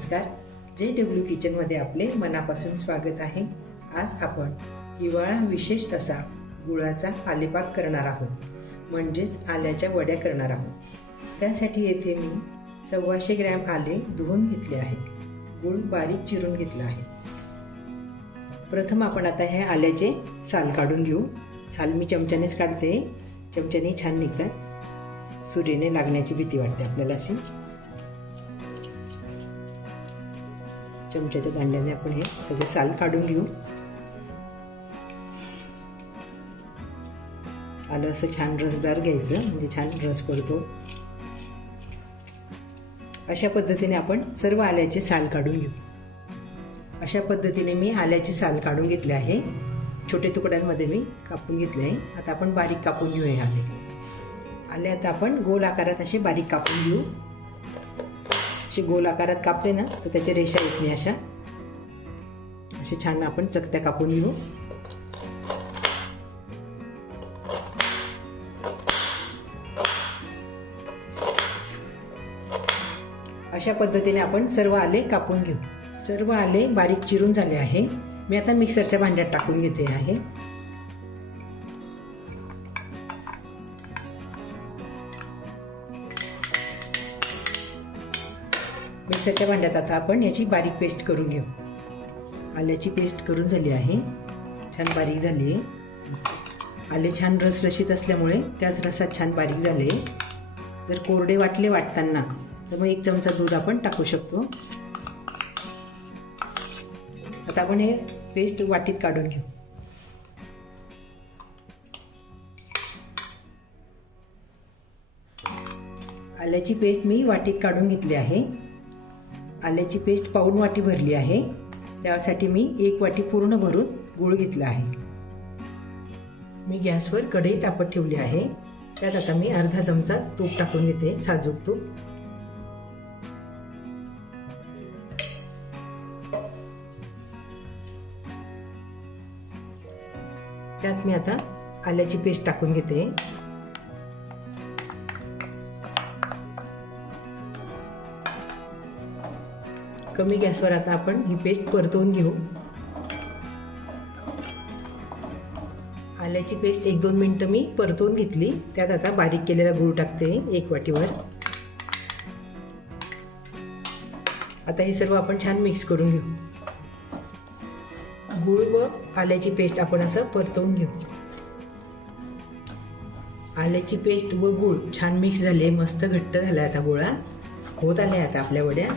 नमस्कार. JW किचनमध्ये आपले मनापासून स्वागत आहे. आज आपण हिवाळा विशेष असा गुळाचा आलेपाक करणार आहोत, म्हणजेच आल्याच्या वड्या करणार आहोत. त्यासाठी येथे मी 125 ग्रॅम आले धुवून घेतले आहे. गुळ बारीक चिरून घेतला आहे. प्रथम आपण आता हे आल्याचे साल काढून घेऊ. साल मी चमच्यानेच काढते, चमच्याने छान निघतात. सुरीने लागण्याची भीती वाटते आपल्याला. अशी चमच्याच्या दांड्याने आपण हे सगळे साल काढून घेऊ. आलं असं छान रसदार घ्यायचं, म्हणजे छान रस पडतो. अशा पद्धतीने आपण सर्व आल्याचे साल काढून घेऊ. अशा पद्धतीने मी आल्याचे साल काढून घेतले आहे. छोटे तुकड्यांमध्ये मी कापून घेतले आहे. आता आपण बारीक कापून घेऊ. हे आले आता आपण गोल आकारात असे बारीक कापून घेऊ. असे गोल आकारात कापले ना तर त्याच्या रेषा येत नाही. असे छान आपण चकत्या कापून घेऊ. अशा पद्धतीने आपण सर्व आले कापून घेऊ. सर्व आले बारीक चिरून झाले आहे. मी आता मिक्सरच्या भांड्यात टाकून घेते आहे. मिक्सरच्या भांड्यात आता आपण याची बारीक पेस्ट करून घेऊ. आल्याची पेस्ट करून झाली आहे, छान बारीक झाली आहे. आले छान रसरशीत असल्यामुळे त्याच रसात छान बारीक झाले. जर कोरडे वाटले वाटताना तर मग 1 चमचा दूध आपण टाकू शकतो. आता आपण हे पेस्ट वाटीत काढून घेऊ. आल्याची पेस्ट मी वाटीत काढून घेतली आहे. आल्याची पेस्ट पाऊण वाटी भरली आहे. त्यासाठी मी 1 वाटी पूर्ण भरून गूळ घेतला आहे. मी गॅसवर कढई तापत ठेवली आहे. त्यात आता मी अर्धा चमचा तूप टाकून घेते, साजूक तूप. त्यात मी आता आल्याची पेस्ट टाकून घेते. कमी गॅसवर आता आपण ही पेस्ट परतवून घेऊ. आल्याची पेस्ट 1-2 मिनिटं मी परतवून घेतली. त्यात आता बारीक केलेला गूळ टाकते 1 वाटीवर. आता हे सर्व आपण छान मिक्स करून घेऊ. गूळ व आल्याची पेस्ट आपण असं परतवून घेऊ. आल्याची पेस्ट व गूळ छान मिक्स झाले, मस्त घट्ट झाला. आता गोळा होत आल्या. आता आपल्या वड्या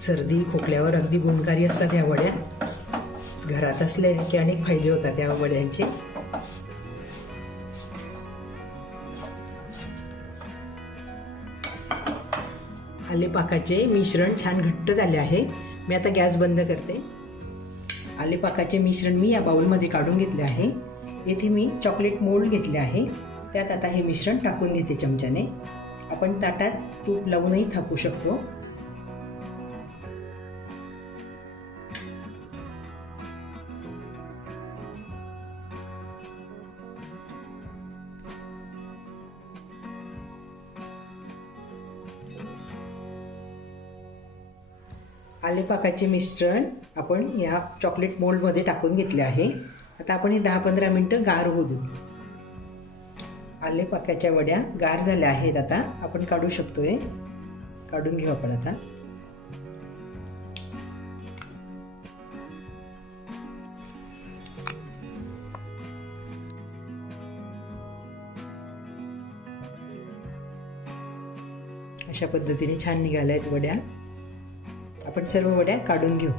सर्दी खोकल्यावर अगदी गुणकारी असतात या वड्या. घरात असल्या की अनेक फायदे होतात या वड्यांचे. आले पाकाचे मिश्रण छान घट्ट झाले आहे. मी आता गॅस बंद करते. आले पाकाचे मिश्रण मी या बाउलमध्ये काढून घेतले आहे. येथे मी चॉकलेट मोल्ड घेतले आहे. त्यात आता हे मिश्रण टाकून घेते चमच्याने. आपण ताटात तूप लावूनही थापू शकतो. आले पाकाचे मिश्रण आपण या चॉकलेट मोल्डमध्ये टाकून घेतले आहे. आता आपण हे 10-15 मिनिटं गार होऊ देऊ. आले पाकाच्या वड्या गार झाल्या आहेत. आता आपण काढू शकतोय. काढून घेऊ आपण आता. अशा पद्धतीने छान निघाल्या आहेत वड्या. आपण सर्व वड्या काढून घेऊ.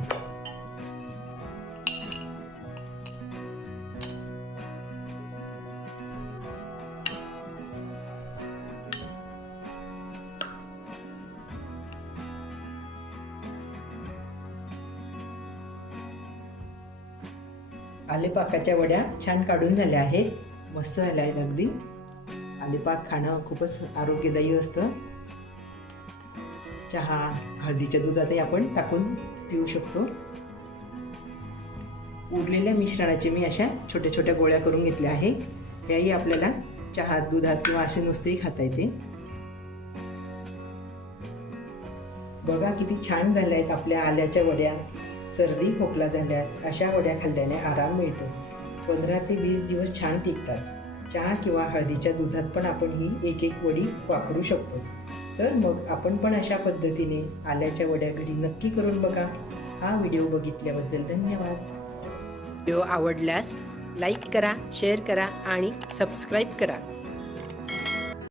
आले पाकाच्या वड्या छान काढून झाल्या आहेत, मस्त झाल्या आहेत अगदी. आले पाक खाणं खूपच आरोग्यदायी असतं. चहा हळदीच्या दुधातही आपण टाकून पिऊ शकतो. उरलेल्या मिश्रणाचे मी अशा छोट्या छोट्या गोळ्या करून घेतल्या आहे. याही आपल्याला चहात दुधात किंवा असे नुसतेही खाता येते. बघा किती छान झाल्या आहेत आपल्या आल्याच्या वड्या. सर्दी खोकला झाल्यास अशा वड्या खाल्ल्याने आराम मिळतो. 15 ते 20 दिवस छान टिकतात. चहा किंवा हळदीच्या दुधात पण आपण ही एक वडी वापरू शकतो. तर मग आपण पण अशा पद्धतीने आल्याच्या वड्या घरी नक्की करून बघा. हा व्हिडिओ बघितल्याबद्दल धन्यवाद. व्हिडिओ आवडल्यास लाईक करा, शेअर करा आणि सबस्क्राईब करा.